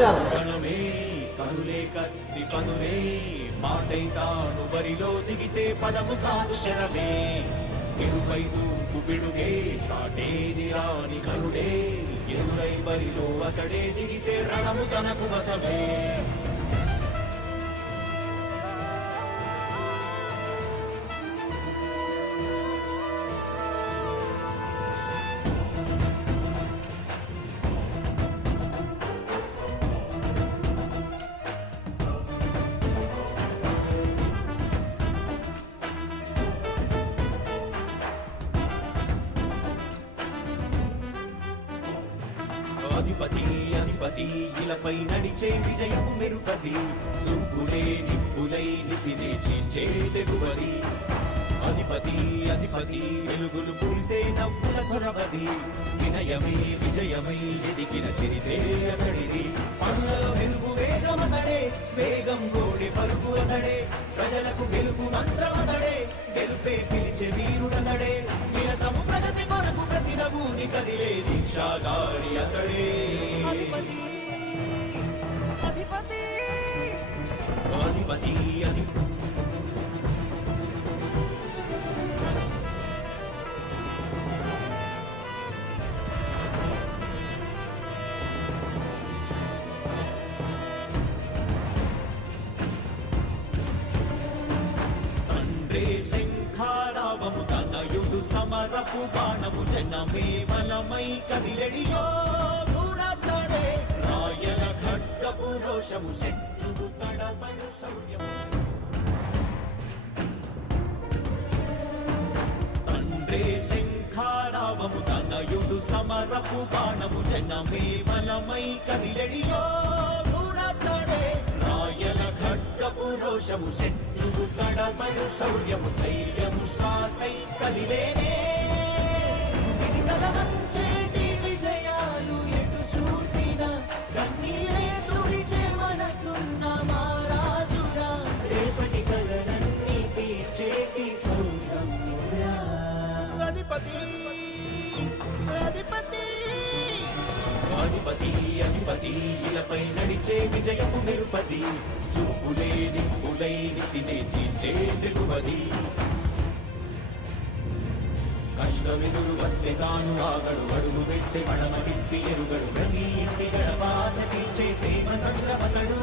చేయాలి కణమే కనులే కత్తి కనులే మాటై తాను బరిలో దిగితే పదము కాదు శరమే. ఇరుపై దూకు పిడుగే సాటేది రాని కనుడే. ఎరురై బరిలో అతడే దిగితే రణము తనకు వసమే అధిపతి అధిపతి ఇలపై నడిచే విజయము మెరుపది చూపులే నిప్పులై నిసినే చీల్చే తెగువది. అధిపతి అధిపతి వెలుగులు పులిసే నవ్వుల చొరవది. వినయమే విజయమై ఎదిగిన చిరితే అతడిది. పనులలో మెరుపు వేగమతడే వేగం గోడి పలుకు అతడే. ప్రజలకు గెలుపు మంత్రమతడే గెలుపే పిలిచే వీరుడతడే. నిరతము ప్రగతి కొరకు ప్రతి నభూని కదిలే దీక్షాగారి అతడే. అధిపతి అధిపతి. అధిపతి అధిపతి తండ్రే తనయుడు బాణము జనమే బలమై కదిలెడియో గుణతడే రాయల ఖడ్గపు రోషము శత్రువు తడబడు శౌర్యము తండ్రే శంఖారావము తనయుడు సమరపు బాణము జనమే బలమై కదిలెడియో గుణతడే రాయల ఖడ్గపు రోషము శత్రువు తడబడు శౌర్యము ధైర్యము శ్వాసై కదిలేనే. ఇలపై నడిచే విజయపు నిరుపది. చూపులే నిప్పులై నిసినే చీల్చే దిగువది. కష్టమెదురు వస్తే తాను ఆగడు అడుగు వేస్తే మడమ తిప్పి ఎరుగడు. ప్రతి ఇంటి గడపాస తీర్చే ప్రేమ సంద్రమతడు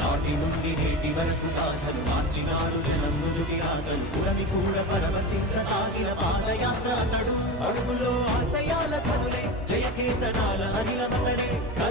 నాటి నుండి నేటి వరకు సాధను మార్చినాడు జనం ముందుకి రాగలు పురమి కూడా పరవశించ సాగిన పాదయాత్ర అతడు. అడుగులో ఆశయాల కనులే జయకేతనాల అనిలమతడే